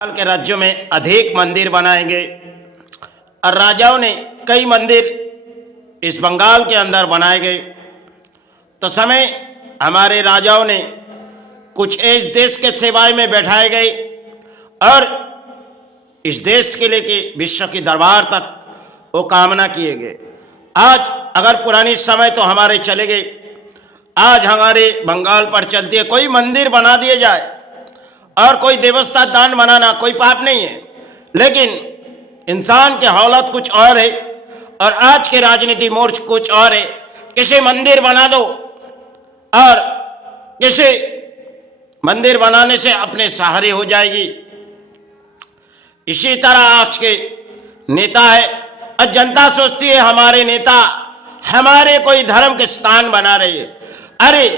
बंगाल के राज्यों में अधिक मंदिर बनाएंगे और राजाओं ने कई मंदिर इस बंगाल के अंदर बनाए गए। तो समय हमारे राजाओं ने कुछ इस देश के सेवाएं में बैठाए गए और इस देश के लेके विश्व के दरबार तक वो कामना किए गए। आज अगर पुरानी समय तो हमारे चले गए, आज हमारे बंगाल पर चलती है, कोई मंदिर बना दिए जाए और कोई देवस्थान दान बनाना कोई पाप नहीं है, लेकिन इंसान के हालत कुछ और है और आज के राजनीति मोर्च कुछ और है। किसी मंदिर बना दो और किसी मंदिर बनाने से अपने सहारे हो जाएगी। इसी तरह आज के नेता है और जनता सोचती है हमारे नेता हमारे कोई धर्म के स्थान बना रही है। अरे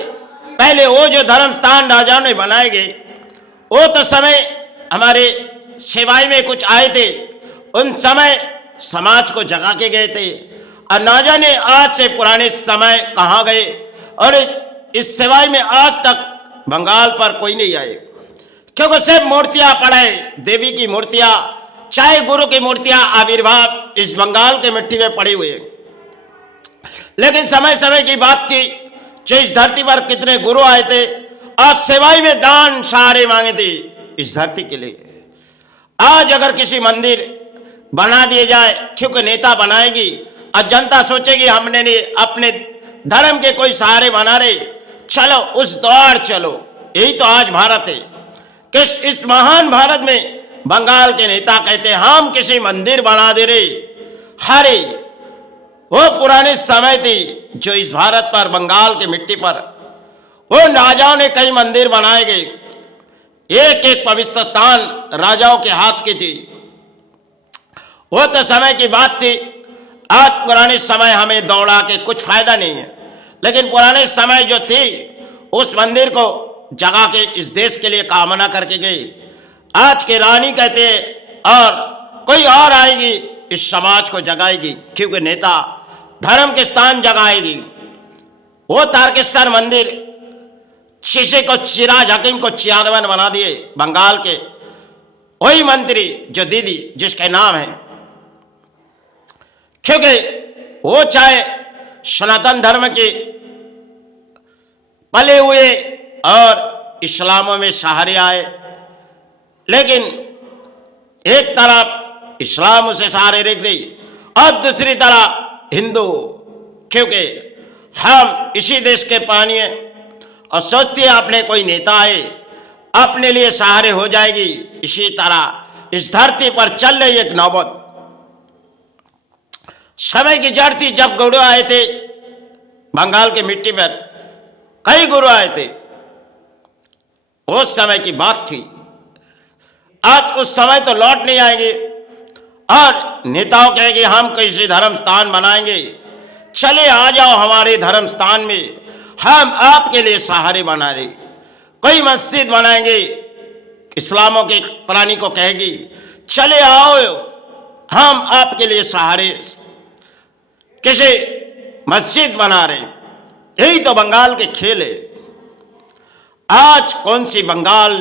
पहले वो जो धर्म स्थान राजाओं ने बनाए गए वो तो समय हमारे सेवाई में कुछ आए थे, उन समय समाज को जगा के गए थे और ना जाने आज से पुराने समय कहाँ गए और इस सेवाई में आज तक बंगाल पर कोई नहीं आए, क्योंकि सिर्फ मूर्तियां पड़े, देवी की मूर्तियां, चाहे गुरु की मूर्तियां आविर्भाव इस बंगाल के मिट्टी में पड़ी हुई है। लेकिन समय समय की बात थी, जो इस धरती पर कितने गुरु आए थे आज सेवाई में दान सहारे मांगे थे इस धरती के लिए। आज अगर किसी मंदिर बना दिए जाए, क्योंकि नेता बनाएगी और जनता सोचेगी हमने नहीं अपने धर्म के कोई सहारे बना रहे, चलो उस दौड़ चलो। यही तो आज भारत है कि इस महान भारत में बंगाल के नेता कहते हैं हम किसी मंदिर बना दे रहे। हरे वो पुराने समय थी जो इस भारत पर बंगाल की मिट्टी पर उन राजाओं ने कई मंदिर बनाए गए, एक एक पवित्र स्थान राजाओं के हाथ की थी। वो तो समय की बात थी, आज पुराने समय हमें दौड़ा के कुछ फायदा नहीं है, लेकिन पुराने समय जो थी उस मंदिर को जगा के इस देश के लिए कामना करके गई। आज के रानी कहते हैं और कोई और आएगी इस समाज को जगाएगी, क्योंकि नेता धर्म के स्थान जगाएगी। वो तारकेश्वर मंदिर शीशे को चिराज हकीम को चेयरमैन बना दिए बंगाल के, वही मंत्री जो दीदी जिसके नाम है, क्योंकि वो चाहे सनातन धर्म के पले हुए और इस्लामों में सहारे आए, लेकिन एक तरफ इस्लाम उसे सहारे रख रही और दूसरी तरफ हिंदू, क्योंकि हम इसी देश के पानी हैं और सोचती है अपने कोई नेता आए अपने लिए सहारे हो जाएगी। इसी तरह इस धरती पर चल रही एक नौबत समय की जड़ थी। जब गुरु आए थे बंगाल की मिट्टी पर, कई गुरु आए थे, उस समय की बात थी। आज उस समय तो लौट नहीं आएंगे और नेताओं कहेंगे हम किसी धर्म स्थान बनाएंगे, चले आ जाओ हमारे धर्म स्थान में, हम आपके लिए सहारे बना रहे। कोई मस्जिद बनाएंगे, इस्लामों के प्राणी को कहेगी चले आओ हम आपके लिए सहारे, किसी मस्जिद बना रहे। यही तो बंगाल के खेल है। आज कौन सी बंगाल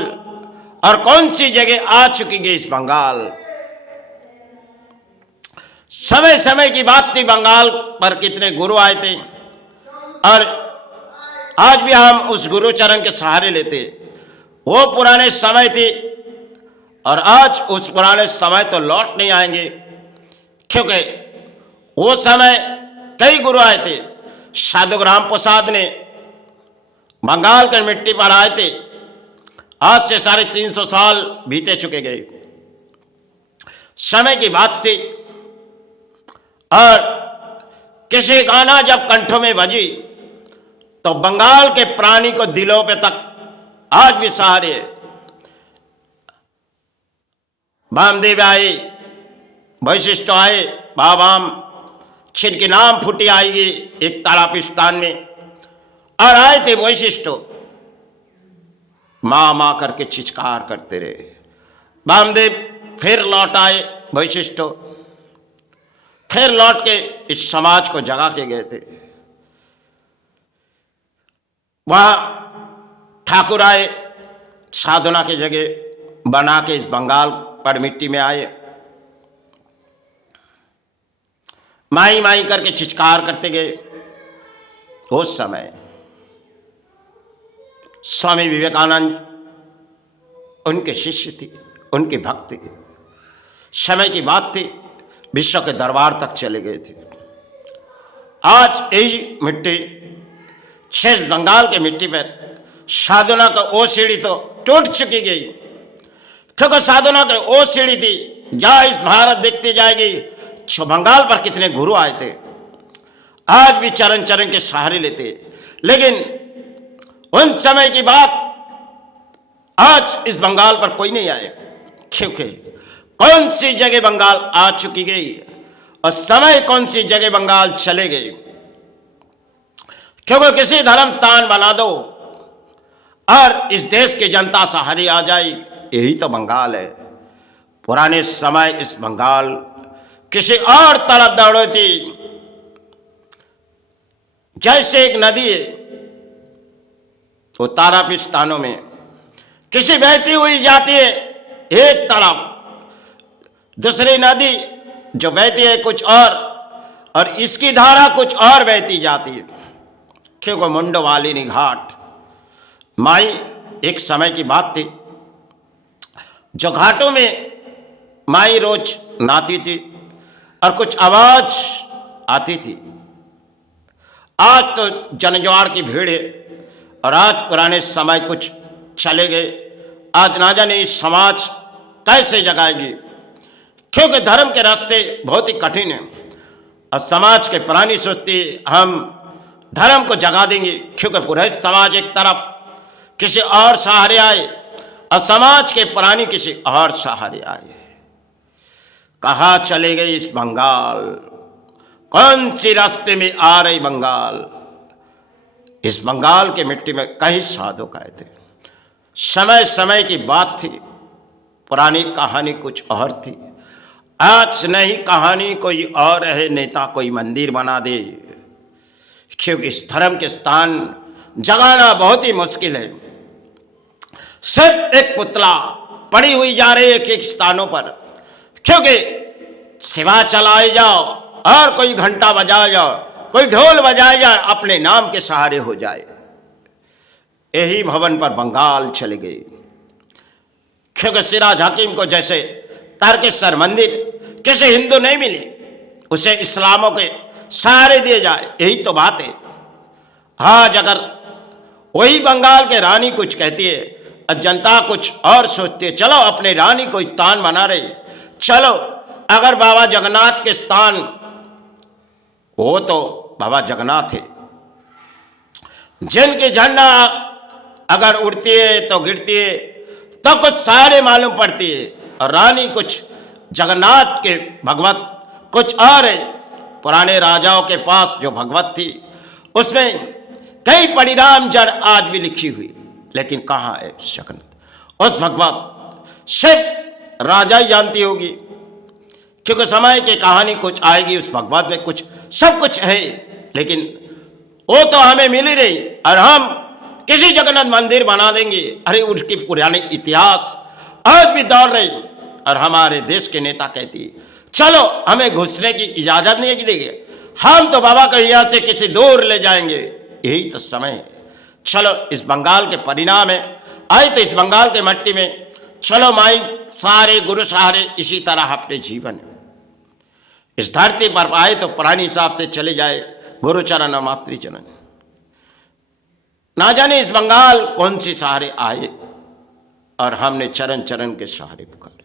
और कौन सी जगह आ चुकी है इस बंगाल। समय समय की बात थी, बंगाल पर कितने गुरु आए थे और आज भी हम उस गुरु चरण के सहारे लेते। वो पुराने समय थे और आज उस पुराने समय तो लौट नहीं आएंगे, क्योंकि वो समय कई गुरु आए थे। साधु राम प्रसाद ने बंगाल की मिट्टी पर आए थे, आज से 350 साल बीते चुके गए। समय की बात थी और किसी गाना जब कंठों में बजी तो बंगाल के प्राणी को दिलों पे तक आज भी सहारे। वामदेव आए, वैशिष्ट आए, बाबाम जिनके नाम फूटी आएगी एक तारापिस्तान में, और आए थे वैशिष्ट, माँ माँ करके चिचकार करते रहे। वामदेव फिर लौट आए, वैशिष्ट फिर लौट के इस समाज को जगा के गए थे। वहां ठाकुर आए साधना की जगह, बना के इस बंगाल पर मिट्टी में आए। माई माई करके चित्कार करते गए। उस समय स्वामी विवेकानंद उनके शिष्य थे, उनके भक्त थे। समय की बात थी, विश्व के दरबार तक चले गए थे। आज यही मिट्टी, शेष बंगाल के मिट्टी पर साधना का वो सीढ़ी तो टूट चुकी गई, क्योंकि साधना की वो सीढ़ी थी जहाँ इस भारत देखती जाएगी बंगाल पर कितने गुरु आए थे, आज भी चरण चरण के सहारे लेते। लेकिन उन समय की बात आज इस बंगाल पर कोई नहीं आए, क्योंकि कौन सी जगह बंगाल आ चुकी गई और समय कौन सी जगह बंगाल चले गए। क्योंकि किसी धर्म स्थान बना दो और इस देश की जनता सहारे आ जाए, यही तो बंगाल है। पुराने समय इस बंगाल किसी और तरफ दौड़ी थी, जैसे एक नदी है वो तारापिस्तानों में किसी बहती हुई जाती है एक तरफ, दूसरी नदी जो बहती है कुछ और इसकी धारा कुछ और बहती जाती है, क्योंकि मुंडवालिनी घाट। माई एक समय की बात थी, जो घाटों में माई रोज नहाती थी और कुछ आवाज आती थी। आज तो जनजोड़ की भीड़ है और आज पुराने समय कुछ चले गए। आज ना जाने इस समाज कैसे जगाएगी, क्योंकि धर्म के रास्ते बहुत ही कठिन हैं और समाज के पुरानी सोचती हम धर्म को जगा देंगे, क्योंकि पूरा समाज एक तरफ किसी और सहारे आए और समाज के पुरानी किसी और सहारे आए। कहाँ चले गए इस बंगाल, कौन सी रास्ते में आ रही बंगाल। इस बंगाल के मिट्टी में कई साधु आए थे। समय समय की बात थी, पुरानी कहानी कुछ और थी। आज नहीं, कहानी कोई और है, नेता कोई मंदिर बना दे, क्योंकि इस धर्म के स्थान जगाना बहुत ही मुश्किल है। सिर्फ एक पुतला पड़ी हुई जा रही है एक स्थानों पर, क्योंकि सेवा चलाए जाओ और कोई घंटा बजाए जाओ, कोई ढोल बजाए जाए, अपने नाम के सहारे हो जाए। यही भवन पर बंगाल चले गए, क्योंकि सिराज हकीम को जैसे तारकेश्वर मंदिर किसी हिंदू नहीं मिले, उसे इस्लामों के सहारे दिए जाए, यही तो बात है। आज अगर वही बंगाल के रानी कुछ कहती है और जनता कुछ और सोचती है, चलो अपने रानी को स्थान बना रही, चलो अगर बाबा जगन्नाथ के स्थान, वो तो बाबा जगन्नाथ है जिनकी झंडा अगर उड़ती है तो गिरती है तो कुछ सारे मालूम पड़ती है, और रानी कुछ जगन्नाथ के भगवत कुछ और है। पुराने राजाओं के पास जो भगवत थी उसमें कई परिणाम जड़ आज भी लिखी हुई, लेकिन कहाँ है जगन्नाथ। उस भगवत सिर्फ राजा ही जानती होगी, क्योंकि समय की कहानी कुछ आएगी, उस भगवत में कुछ सब कुछ है, लेकिन वो तो हमें मिल ही नहीं और हम किसी जगन्नाथ मंदिर बना देंगे। अरे उसकी पुरानी इतिहास आज भी दौड़ रही, और हमारे देश के नेता कहती है चलो हमें घुसने की इजाजत नहीं देंगे, हम तो बाबा को यहाँ से किसी दूर ले जाएंगे। यही तो समय है। चलो इस बंगाल के परिणाम है, आए तो इस बंगाल के मट्टी में चलो माई सारे गुरु सहारे, इसी तरह अपने जीवन इस धरती पर आए तो पुरानी हिसाब से चले जाए, गुरुचरण और मातृचरण। ना जाने इस बंगाल कौन सी सहारे आए और हमने चरण चरण के सहारे पुकारे।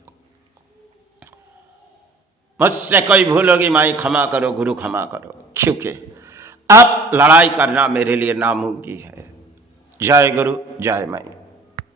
मुझसे कोई भूल होगी माई क्षमा करो, गुरु क्षमा करो, क्योंकि अब लड़ाई करना मेरे लिए नामुमकिन है। जय गुरु, जय माई।